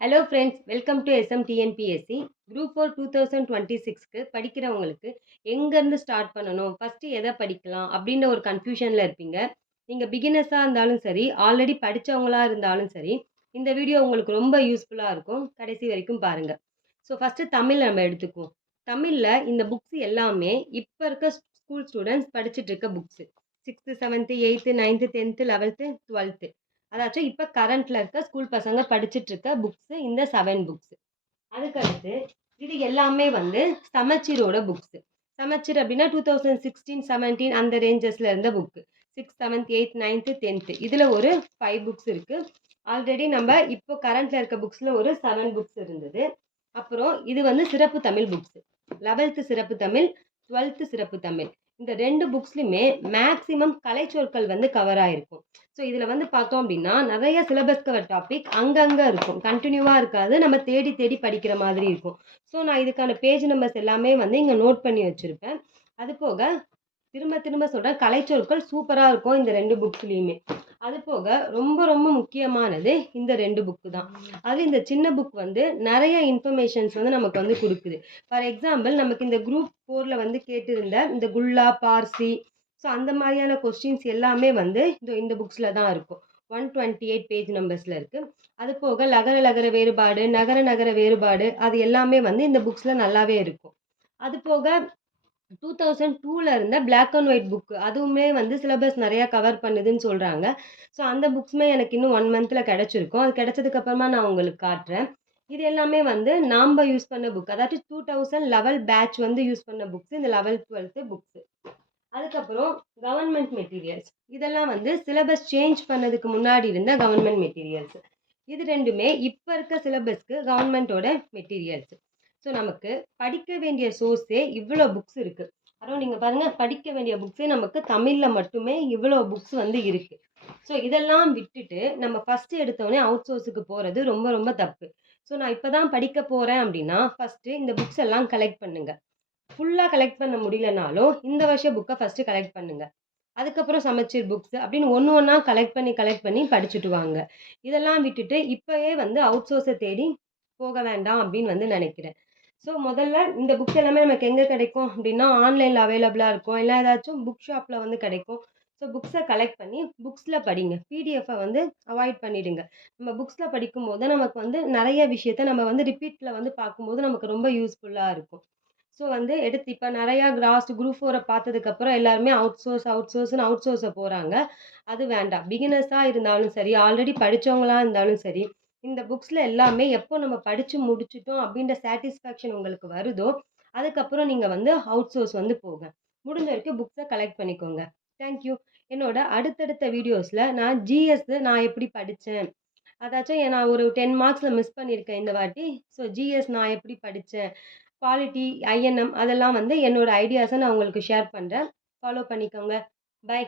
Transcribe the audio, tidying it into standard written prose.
Hello friends, welcome to SMTNPSC group 4 2026க்கு படிக்கிறவங்களுக்கு எங்கேருந்து start பண்ணணும், ஃபஸ்ட்டு எதை படிக்கலாம் அப்படின்ற ஒரு கன்ஃபியூஷனில் இருப்பீங்க. நீங்கள் பிகினர்ஸாக இருந்தாலும் சரி, ஆல்ரெடி படித்தவங்களா இருந்தாலும் சரி, இந்த வீடியோ உங்களுக்கு ரொம்ப யூஸ்ஃபுல்லாக இருக்கும். கடைசி வரைக்கும் பாருங்கள். ஸோ ஃபஸ்ட்டு தமிழ் நம்ம எடுத்துக்குவோம். தமிழில் இந்த புக்ஸ் எல்லாமே இப்போ இருக்க ஸ்கூல் ஸ்டூடெண்ட்ஸ் படிச்சுட்டு இருக்க books. 6th 7th 8th 9th 10th 11th 12th அதாச்சும் இப்போ கரண்ட்ல இருக்க ஸ்கூல் பசங்க படிச்சுட்டு இருக்க புக்ஸ் இந்த 7 புக்ஸ். அதுக்கடுத்து இது எல்லாமே வந்து சமச்சீரோட புக்ஸ். சமச்சீர் அப்படின்னா 2016 17 அந்த ரேஞ்சஸ்ல இருந்த book. 6th 7th 8th 9th 10th இதில் ஒரு 5 புக்ஸ் இருக்குது. ஆல்ரெடி நம்ம இப்போ கரண்ட்ல இருக்க புக்ஸில் ஒரு 7 புக்ஸ் இருந்தது. அப்புறம் இது வந்து சிறப்பு தமிழ் புக்ஸ். 11th சிறப்பு தமிழ், 12th சிறப்பு தமிழ். இந்த 2 புக்ஸ்லையுமே மேக்ஸிமம் கலைச்சொற்கள் வந்து கவர் ஆகிருக்கும். ஸோ இதில் வந்து பார்த்தோம் அப்படின்னா நிறைய சிலபஸ் கவர் டாபிக் அங்கங்கே இருக்கும், கண்டினியூவாக இருக்காது, நம்ம தேடி தேடி படிக்கிற மாதிரி இருக்கும். ஸோ நான் இதுக்கான பேஜ் நம்பர்ஸ் எல்லாமே வந்து இங்கே நோட் பண்ணி வச்சுருப்பேன். அது போக திரும்ப திரும்ப சொல்கிறேன், கலைச்சொற்கள் சூப்பராக இருக்கும் இந்த 2 புக்ஸ்லேயுமே. அது போக ரொம்ப ரொம்ப முக்கியமானது இந்த 2 புக்கு தான். அது இந்த சின்ன புக் வந்து நிறைய இன்ஃபர்மேஷன்ஸ் வந்து நமக்கு வந்து கொடுக்குது. ஃபார் எக்ஸாம்பிள், நமக்கு இந்த குரூப் 4ல் வந்து கேட்டிருந்த இந்த குல்லா பார்சி, ஸோ அந்த மாதிரியான கொஸ்டின்ஸ் எல்லாமே வந்து இந்த புக்ஸில் தான் இருக்கும். 128 பேஜ் நம்பர்ஸில் இருக்குது. அது போக லகர லகர வேறுபாடு, நகர நகர வேறுபாடு, அது எல்லாமே வந்து இந்த புக்ஸில் நல்லாவே இருக்கும். அது போக 2002ல் இருந்த பிளாக் அண்ட் ஒயிட் புக்கு, அதுவுமே வந்து சிலபஸ் நிறையா கவர் பண்ணுதுன்னு சொல்கிறாங்க. ஸோ அந்த புக்ஸுமே எனக்கு இன்னும் 1 மந்தில் கிடச்சிருக்கும். அது கிடச்சதுக்கப்புறமா நான் உங்களுக்கு காட்டுறேன். இது எல்லாமே வந்து நாம் யூஸ் பண்ண புக், அதாவது 2011 பேட்ச் வந்து யூஸ் பண்ண புக்ஸ், இந்த 11th 12th புக்ஸு. அதுக்கப்புறம் கவர்மெண்ட் மெட்டீரியல்ஸ், இதெல்லாம் வந்து சிலபஸ் சேஞ்ச் பண்ணதுக்கு முன்னாடி இருந்த கவர்மெண்ட் மெட்டீரியல்ஸ். இது ரெண்டுமே இப்போ இருக்க சிலபஸ்க்கு கவர்மெண்ட்டோட மெட்டீரியல்ஸ். ஸோ நமக்கு படிக்க வேண்டிய சோர்ஸே இவ்வளோ புக்ஸ் இருக்குது. அப்புறம் நீங்கள் பாருங்கள், படிக்க வேண்டிய புக்ஸே நமக்கு தமிழில் மட்டுமே இவ்வளோ புக்ஸ் வந்து இருக்குது. ஸோ இதெல்லாம் விட்டுட்டு நம்ம ஃபஸ்ட்டு எடுத்தோடனே அவுட் சோர்ஸுக்கு போகிறது ரொம்ப ரொம்ப தப்பு. ஸோ நான் இப்போ தான் படிக்க போகிறேன் அப்படின்னா ஃபஸ்ட்டு இந்த புக்ஸ் எல்லாம் கலெக்ட் பண்ணுங்கள். ஃபுல்லாக கலெக்ட் பண்ண முடியலனாலும் இந்த வருஷ புக்கை ஃபஸ்ட்டு கலெக்ட் பண்ணுங்கள். அதுக்கப்புறம் சமச்சீர் புக்ஸ் அப்படின்னு ஒன்று ஒன்றா கலெக்ட் பண்ணி படிச்சுட்டு வாங்க. இதெல்லாம் விட்டுட்டு இப்போயே வந்து அவுட் சோர்ஸை தேடி போக வேண்டாம் அப்படின்னு வந்து நினைக்கிறேன். ஸோ முதல்ல இந்த புக்ஸ் எல்லாமே நமக்கு எங்கே கிடைக்கும் அப்படின்னா ஆன்லைனில் அவைலபிளாக இருக்கும், இல்லை ஏதாச்சும் புக் ஷாப்பில் வந்து கிடைக்கும். ஸோ புக்ஸை கலெக்ட் பண்ணி புக்ஸில் படிங்க. பிடிஎஃப்பை வந்து அவாய்ட் பண்ணிவிடுங்க. நம்ம புக்ஸில் படிக்கும்போது நமக்கு வந்து நிறைய விஷயத்த நம்ம வந்து ரிப்பீட்டில் வந்து பார்க்கும்போது நமக்கு ரொம்ப யூஸ்ஃபுல்லாக இருக்கும். ஸோ வந்து எடுத்து இப்போ நிறையா லாஸ்ட் குரூப் 4 பார்த்ததுக்கப்புறம் எல்லாருமே அவுட் சோர்ஸை போகிறாங்க. அது வேண்டாம். பிகினர்ஸாக இருந்தாலும் சரி, ஆல்ரெடி படித்தவங்களா இருந்தாலும் சரி, இந்த புக்ஸில் எல்லாமே எப்போ நம்ம படித்து முடிச்சிட்டோம் அப்படின்ற சாட்டிஸ்ஃபேக்ஷன் உங்களுக்கு வருதோ, அதுக்கப்புறம் நீங்கள் வந்து அவுட் சோர்ஸ் வந்து போங்க. முடிஞ்ச வரைக்கும் புக்ஸை கலெக்ட் பண்ணிக்கோங்க. தேங்க்யூ. என்னோட அடுத்தடுத்த வீடியோஸில் நான் ஜிஎஸ் நான் எப்படி படித்தேன், அதாச்சும் நான் ஒரு 10 மார்க்ஸில் மிஸ் பண்ணியிருக்கேன் இந்த வாட்டி. ஸோ ஜிஎஸ் நான் எப்படி படித்தேன், பாலிட்டி, ஐஎன்எம் அதெல்லாம் வந்து என்னோட ஐடியாஸை நான் உங்களுக்கு ஷேர் பண்ணுறேன். ஃபாலோ பண்ணிக்கோங்க. பை.